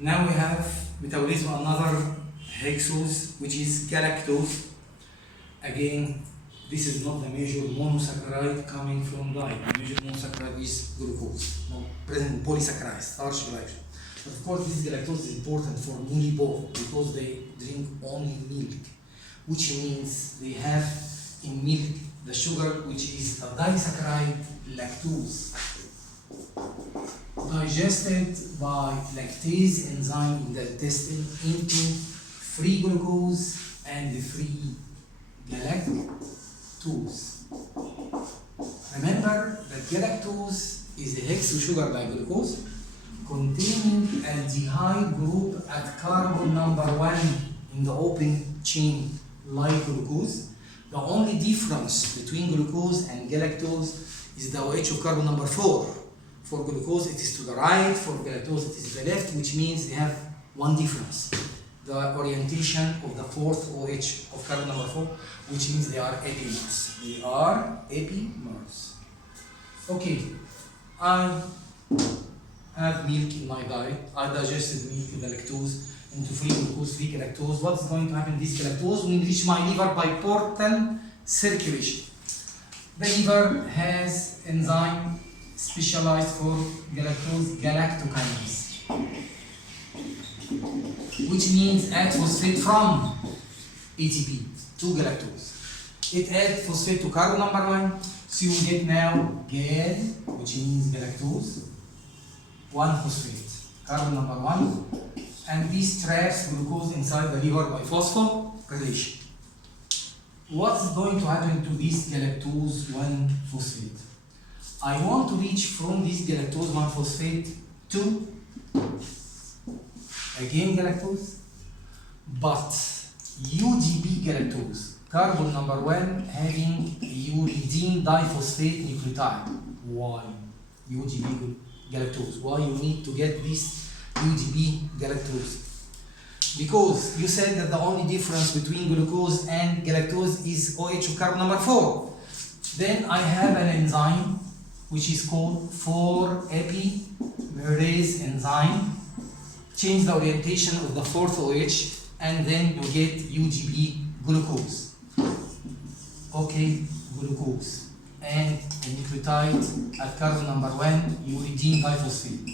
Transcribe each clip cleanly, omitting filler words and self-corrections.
Now we have metabolism, another hexose, which is galactose. Again, this is not the major monosaccharide coming from diet. The major monosaccharide is glucose, not present in polysaccharides, starch glycogen. But of course, this galactose is important for newly born because they drink only milk, which means they have in milk the sugar, which is a disaccharide lactose, digested by lactase enzyme in the intestine into free glucose and free galactose. Remember that galactose is a hexosugar like glucose containing aldehyde group at carbon number 1 in the open chain like glucose. The only difference between glucose and galactose is the OH of carbon number 4. For glucose it is to the right, for galactose it is to the left, which means they have one difference. The orientation of the fourth OH of carbon number 4, which means they are epimers. They are epimers. Okay, I have milk in my diet. I digested milk with the lactose into free glucose, free galactose. What's going to happen to this galactose when it reaches my liver by portal circulation? The liver has enzyme specialized for galactose, galactokinase, which means add phosphate from ATP to galactose. It adds phosphate to carbon number 1, so you get now gal, which means galactose, 1 phosphate, carbon number 1, and this traps glucose inside the liver by phosphorylation. What's going to happen to this galactose 1 phosphate? I want to reach from this galactose 1 phosphate to again galactose, but UGB galactose, carbon number 1 having uridine diphosphate nucleotide. Why UGB galactose? Why you need to get this UGB galactose? Because you said that the only difference between glucose and galactose is OH of carbon number 4. Then I have an enzyme which is called 4-epimerase enzyme. Change the orientation of the fourth OH and then you get UGB glucose. Okay, glucose. And the nucleotide at carbon number 1, uridine diphosphate.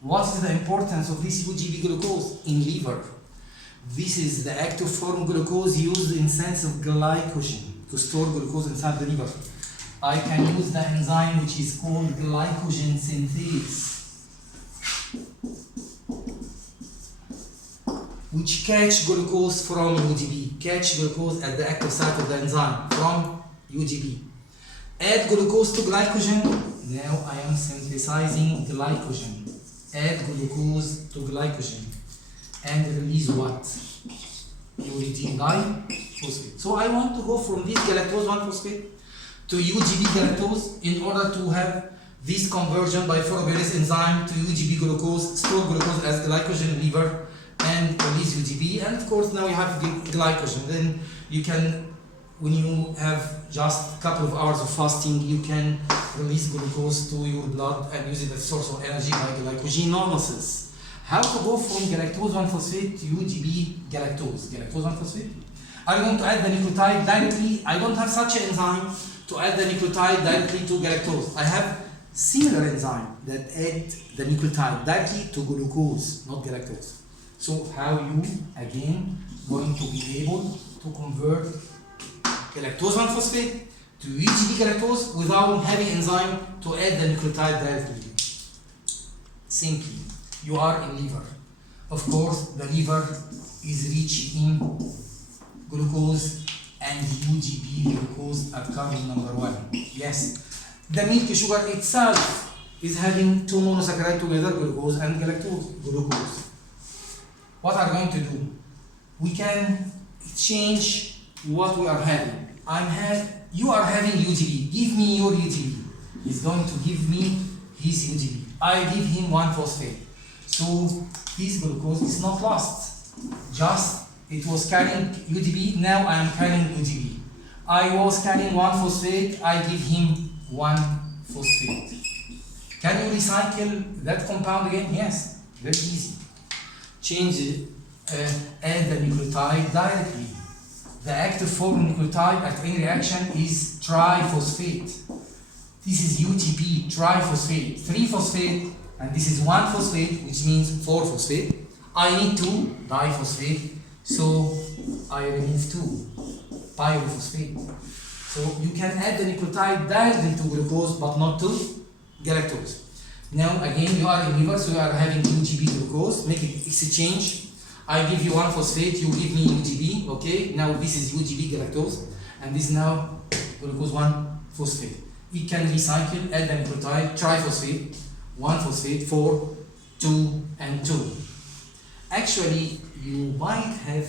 What is the importance of this UGB glucose in liver? This is the active form glucose used in sense of glycogen to store glucose inside the liver. I can use the enzyme which is called glycogen synthase, which catch glucose from UGB, catch glucose at the active site of the enzyme from UGB. Add glucose to glycogen, now I am synthesizing glycogen. Add glucose to glycogen and release what? Uridine diphosphate. So I want to go from this galactose 1 phosphate to UGB galactose in order to have this conversion by phosphorylase enzyme to UGB glucose, store glucose as glycogen in liver and release UGB. And of course now you have the glycogen. Then you can, when you have just a couple of hours of fasting, you can release glucose to your blood and use it as a source of energy by glycogenolysis. How to go from galactose 1 phosphate to UGB galactose? Galactose 1 phosphate? Are you going to add the nucleotide directly? I don't have such an enzyme to add the nucleotide directly to galactose. I have similar enzyme that add the nucleotide directly to glucose, not galactose. So how you again going to be able to convert galactose 1 phosphate to UGB galactose without having enzyme to add the nucleotide directly? Simply, you are in liver. Of course, the liver is rich in glucose and UGB glucose at carbon number 1. Yes, the milk sugar itself is having 2 monosaccharides together, glucose and glucose. What are we going to do? We can change what we are having. You are having UGB. Give me your UGB. He's going to give me his UGB. I give him 1 phosphate. So this glucose is not lost. Just it was carrying UGB. Now I am carrying UGB. I was carrying 1 phosphate. I give him 1 phosphate. Can you recycle that compound again? Yes, very easy. change, add the nucleotide directly. The active form of nucleotide at any reaction is triphosphate. This is UTP, triphosphate, 3-phosphate, and this is 1-phosphate, which means 4-phosphate. I need 2 diphosphate, so I remove 2 pyrophosphate. So you can add the nucleotide directly to glucose, but not to galactose. Now again, you are in liver, so you are having UGB glucose, make it exchange. I give you 1-phosphate, you give me UGB, okay? Now this is UGB galactose, and this now glucose 1-phosphate. It can recycle, add the nucleotide, triphosphate, 1-phosphate, 4, 2, and 2. Actually, you might have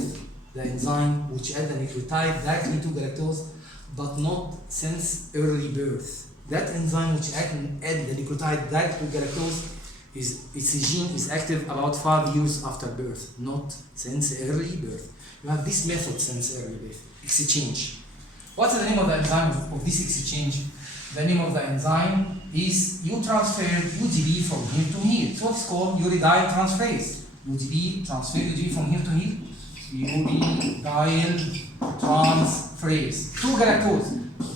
the enzyme which add the nucleotide directly to galactose, but not since early birth. That enzyme which add the nucleotide directly to galactose, its gene is active about 5 years after birth, not since early birth. You have this method since early birth, exchange. What's the name of the enzyme of this exchange? The name of the enzyme is you transfer UGB from here to here. So it's called uridyl transferase. UGB transfer UGB from here to here. Uridyl transferase. 2 galactose.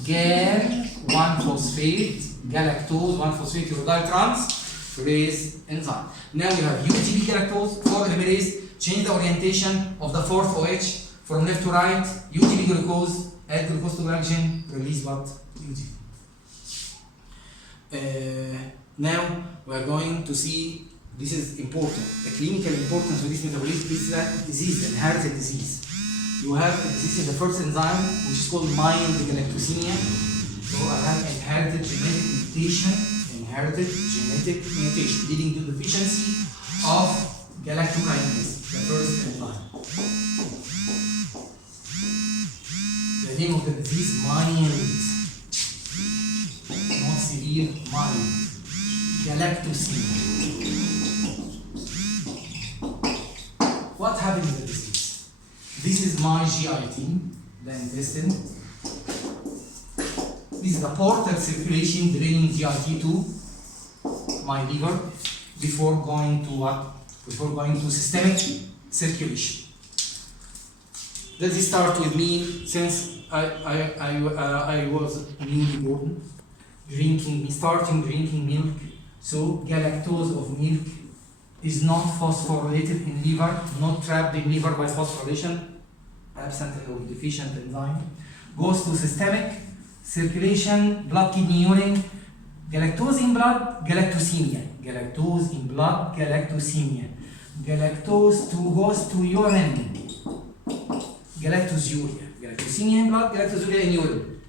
Gal 1-phosphate, galactose 1-phosphate uridyl transferase enzyme. Now we have UGB galactose, 4-polymerase, change the orientation of the 4th OH from left to right, UGB glucose, add glucose to glycogen, release what? UGB. Now we are going to see, this is important, the clinical importance of this metabolism is that disease, inherited disease. You have a disease in the first enzyme, which is called mild galactosemia. So I have inherited genetic mutation leading to deficiency of galactokinase, the first enzyme. The name of the disease, mild, not severe, mild, galactosemia. What happened in the disease? This is my GIT, the intestine. This is the portal circulation draining GIT to my liver before going to what? Before going to systemic circulation. Let's start with me since I was newly born, starting drinking milk. So galactose of milk is not phosphorylated in liver, not trapped in liver by phosphorylation, absent or deficient enzyme, goes to systemic circulation, blood, kidney, urine, galactose in blood, galactosemia, galactose in blood, galactosemia, galactose goes to urine, galactosuria, galactosemia in blood, galactosuria in urine.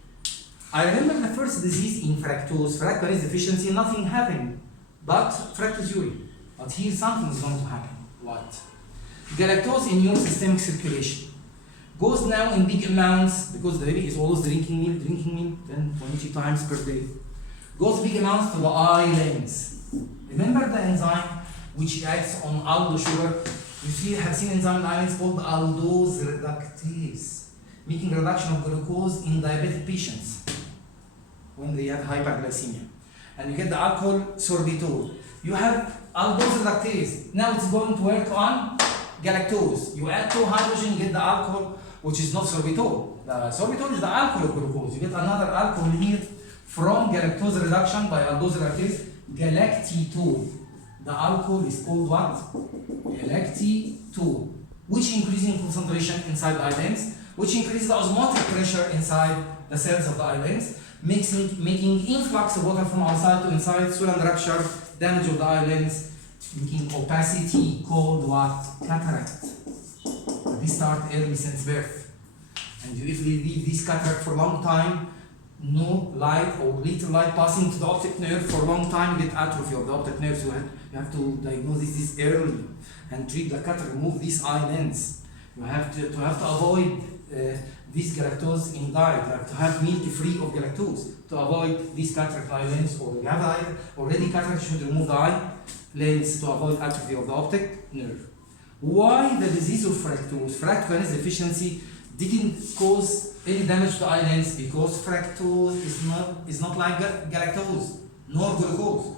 I remember the first disease in fructose deficiency, nothing happened, but fructosuria. But here something is going to happen. What? Galactose in your systemic circulation goes now in big amounts because the baby is always drinking milk 10, 20 times per day. Goes big amounts to the islands. Remember the enzyme which acts on aldo sugar? You have seen enzyme in the islands called aldose reductase, making reduction of glucose in diabetic patients when they have hyperglycemia. And you get the alcohol sorbitol. You have aldose reductase. Now it's going to work on galactose. You add 2 hydrogen, you get the alcohol, which is not sorbitol. The sorbitol is the alcohol of glucose. You get another alcohol here from galactose reduction by aldose reductase, galactitol. The alcohol is called what? Galactitol, which increases in concentration inside the islands, which increases the osmotic pressure inside the cells of the islands, making influx of water from outside to inside, swell and rupture, damage of the islands, making opacity called what? Cataract. This starts early since birth. And if you leave this cataract for a long time, no light or little light passing to the optic nerve for a long time, you get atrophy of the optic nerves. You have to diagnose this early and treat the cataract, remove these islands. You have to avoid this galactose in diet, like to have milk free of galactose, to avoid these cataract islands, or you have already cataract, you should remove the islands to avoid atrophy of the optic nerve. Why the disease of fructose deficiency didn't cause any damage to the islands? Because fructose is not like galactose nor glucose.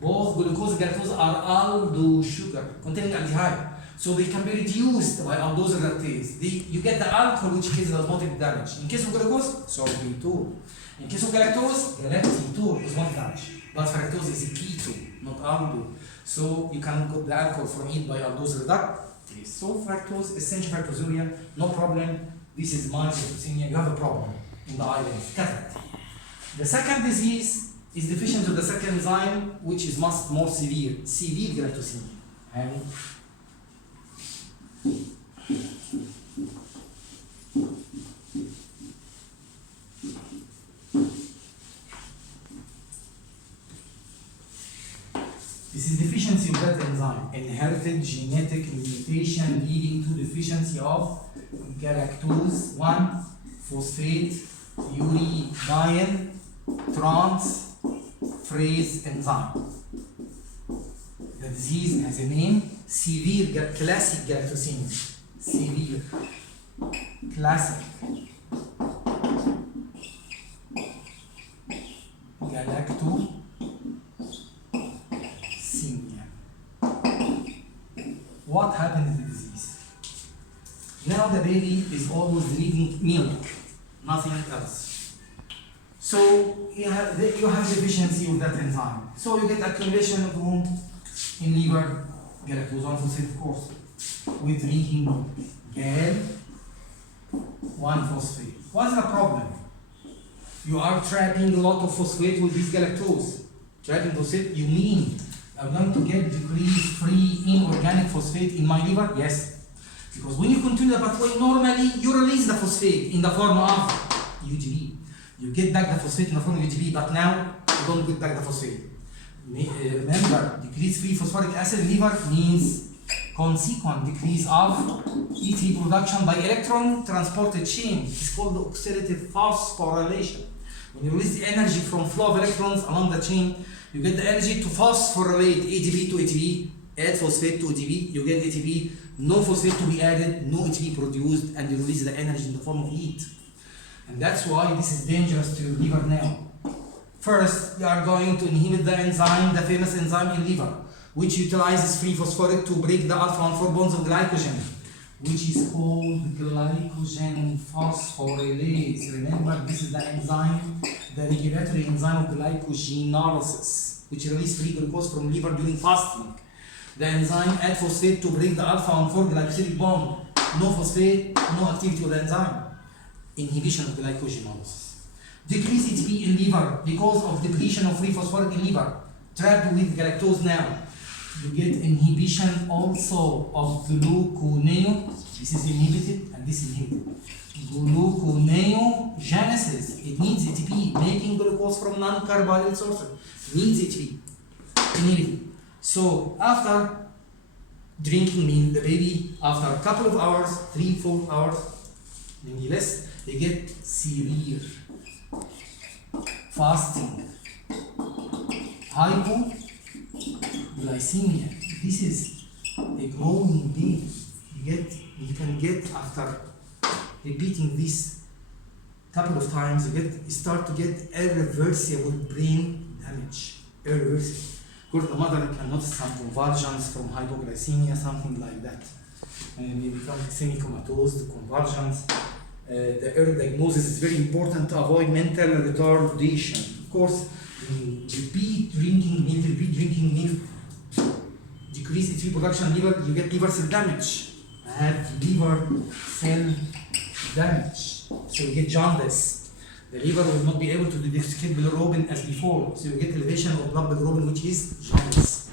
Both glucose and galactose are aldose sugar containing aldehyde. So they can be reduced by aldose reductase. You get the alcohol which kills the osmotic damage. In case of glucose, sorbitol. In case of galactose, galactitol, osmotic damage. But fructose is a keto, not aldo. So you can get the alcohol from it by aldose reductase. So fructose, essential fructosuria, no problem. This is mild galactosemia. You have a problem in the eyelids, cataract. The second disease is deficiency of the second enzyme, which is much more severe galactosemia. And this is deficiency of that enzyme, inherited genetic mutation leading to deficiency of galactose 1-phosphate uridine transferase enzyme. The disease has a name, severe classic galactosemia. Severe classic galactosemia. What happened in the disease? Now the baby is always drinking milk, nothing else. So you have deficiency of that enzyme. So you get accumulation of whom? In liver, galactose 1-phosphate of course, with drinking milk. Gal 1-phosphate. What's the problem? You are trapping a lot of phosphate with this galactose. Trapping phosphate, you mean I'm going to get decreased free inorganic phosphate in my liver? Yes. Because when you continue the pathway, normally you release the phosphate in the form of UGB. You get back the phosphate in the form of UGB, but now you don't get back the phosphate. Remember, decreased free phosphoric acid in liver means consequent decrease of ATP production by electron transported chain. It's called the oxidative phosphorylation. When you release the energy from flow of electrons along the chain, you get the energy to phosphorylate ATP to ATP, add phosphate to ATP, you get ATP, no phosphate to be added, no ATP produced, and you release the energy in the form of heat. And that's why this is dangerous to your liver now. First, you are going to inhibit the enzyme, the famous enzyme in liver, which utilizes free phosphoric to break the alpha and 4 bonds of glycogen, which is called glycogen phosphorylase. Remember, this is the enzyme, the regulatory enzyme of glycogenolysis, which releases free glucose from liver during fasting. The enzyme adds phosphate to break the alpha and 4 glycosidic bond. No phosphate, no activity of the enzyme. Inhibition of glycogenolysis. Decrease ATP in liver because of depletion of free phosphoric in liver. Trapped with galactose now. You get inhibition also of gluconeogenesis. This is inhibited and this is inhibited. Gluconeogenesis. It needs ATP. Making glucose from non-carbohydrate sources needs ATP. Inhibited. So after drinking milk, the baby, after a couple of hours, 3-4 hours, maybe less, they get severe fasting, hypoglycemia. This is a growing baby. You can get after repeating this couple of times, you start to get irreversible brain damage. Irreversible. Of course, the mother can notice some convulsions from hypoglycemia, something like that. And they become semi-comatose, the convulsions. The early diagnosis is very important to avoid mental retardation. Of course, repeat drinking milk, decrease ATP production liver, you get liver cell damage. Have liver cell damage. So you get jaundice. The liver will not be able to detoxicate bilirubin as before. So you get elevation of blood bilirubin, which is jaundice.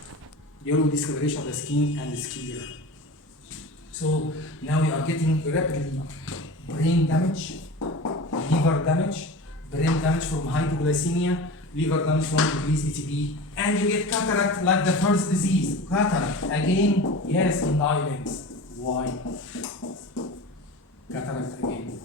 Yellow discoloration of the skin and the sclera. So now we are getting rapidly brain damage, liver damage, brain damage from hypoglycemia, liver damage from decreased ATP, and you get cataract like the first disease. Cataract, again, yes, in the eyelids. Why? Cataract again.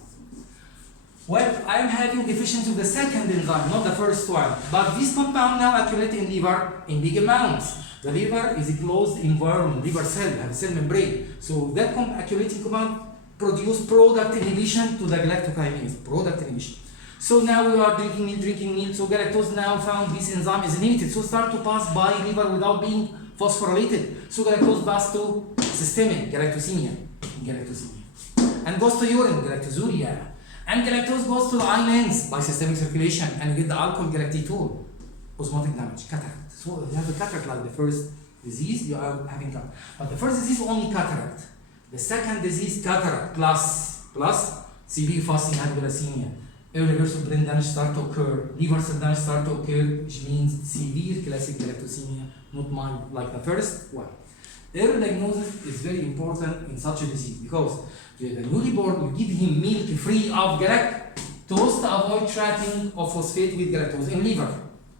Well, I am having deficiency of the second enzyme, not the first one. But this compound now accumulates in liver in big amounts. The liver is a closed environment, liver cell, has a cell membrane. So that accumulating compound produce product inhibition to the galactokinase, product inhibition. So now we are drinking milk, so galactose now found this enzyme is inhibited, so start to pass by liver without being phosphorylated. So galactose passes to systemic galactosemia, and goes to urine, galactosuria. And galactose goes to the islands by systemic circulation, and you get the alcohol galactitol, osmotic damage, cataract. So if you have a cataract like the first disease, you are having cataract. But the first disease only cataract. The second disease cataract plus severe fasting hypoglycemia. Irreversible brain damage start to occur, liver cell damage start to occur, which means severe classic galactosemia, not mild like the first one. Early diagnosis is very important in such a disease because the newly born, you give him milk free of galactose to avoid trapping of phosphate with galactose in liver.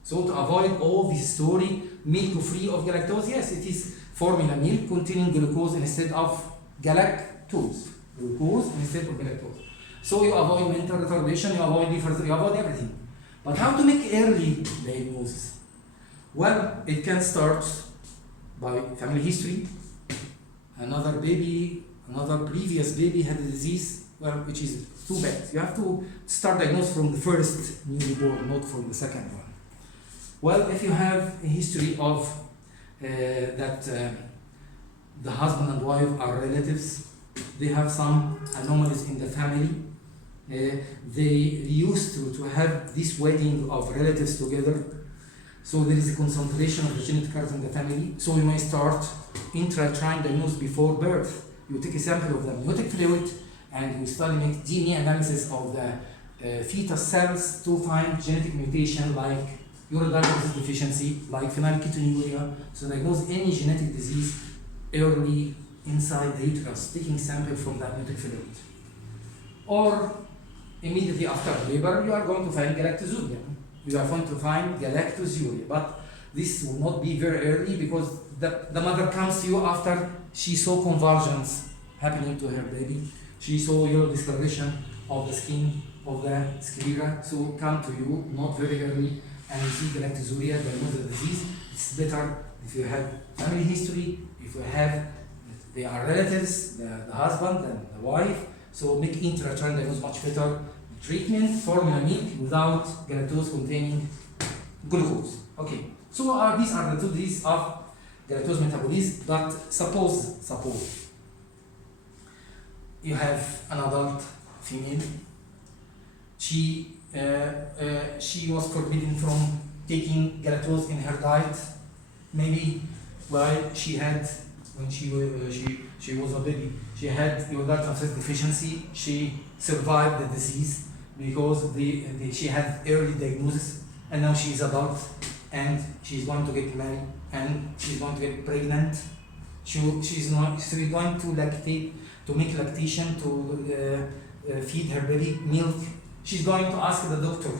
So to avoid all this story, milk free of galactose, yes, it is formula milk containing glucose instead of galactose. Glucose instead of galactose. So you avoid mental retardation, you avoid liver, you avoid everything. But how to make early diagnosis? Well, it can start by family history. Another previous baby had a disease, well, which is too bad. You have to start diagnosis from the first newborn, not from the second one. Well, if you have a history of that the husband and wife are relatives, they have some anomalies in the family. They used to have this wedding of relatives together. So there is a concentration of the genetic cards in the family. So you may start intrauterine diagnosis before birth. You take a sample of the amniotic fluid and you study, make DNA analysis of the fetus cells to find genetic mutation like urodilase deficiency, like phenylketonuria. So diagnose any genetic disease early inside the uterus, taking sample from the amniotic fluid. Or immediately after labor, you are going to find galactosuria. You are going to find galactosuria, but this will not be very early because the mother comes to you after she saw convulsions happening to her baby. She saw your discoloration of the skin of the sclera, so come to you not very early and you see galactosuria, diagnose the disease. It's better if you have family history, if you have, they are relatives, the husband and the wife, so make intrauterine diagnosis much better. Treatment, formula milk without galactose containing glucose. Okay, so these are the two diseases of galactose metabolism, but suppose you have an adult female, she was forbidden from taking galactose in her diet, maybe while she had, when she was a baby, she had urodilase deficiency, she survived the disease because she had early diagnosis, and now she is adult and she's going to get married and she's going to get pregnant. She's going to lactate, to make lactation, to feed her baby milk. She's going to ask the doctor,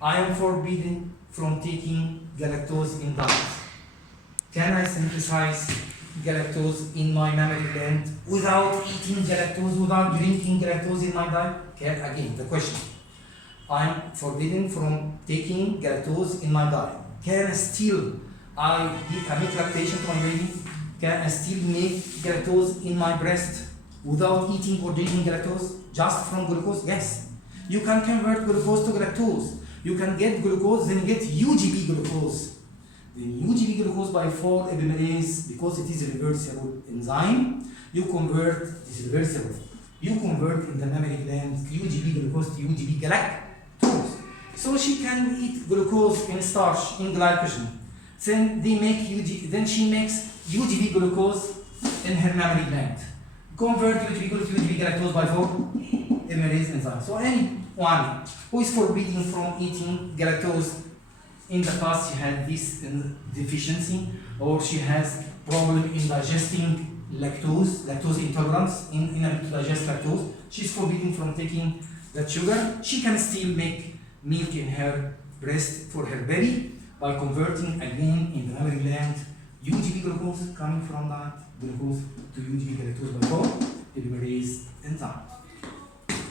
I am forbidden from taking galactose in diet. Can I synthesize galactose in my mammary gland without eating galactose, without drinking galactose in my diet? Okay, again, the question. I am forbidden from taking galactose in my diet. Can I still make lactation to my baby? Can I still make galactose in my breast without eating or drinking galactose, just from glucose? Yes. You can convert glucose to galactose. You can get glucose, then get UGB glucose. The UGB glucose by 4-epimerase, because it is a reversible enzyme, you convert, it is reversible. You convert in the mammary gland UGB glucose to UGB galactose. So she can eat glucose in starch, in glycogen. Then she makes UGB glucose in her mammary gland. Convert UGB glucose to UGB galactose by 4-epimerase enzyme. So anyone who is forbidden from eating galactose, in the past she had this deficiency, or she has problem in digesting lactose intolerance, inability to digest lactose, she's forbidden from taking that sugar. She can still make milk in her breast for her baby by converting again in the mammary gland UGB glucose coming from that glucose to UGB galactose by 4-epimerase enzyme.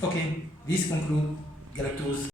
Okay, this concludes galactose.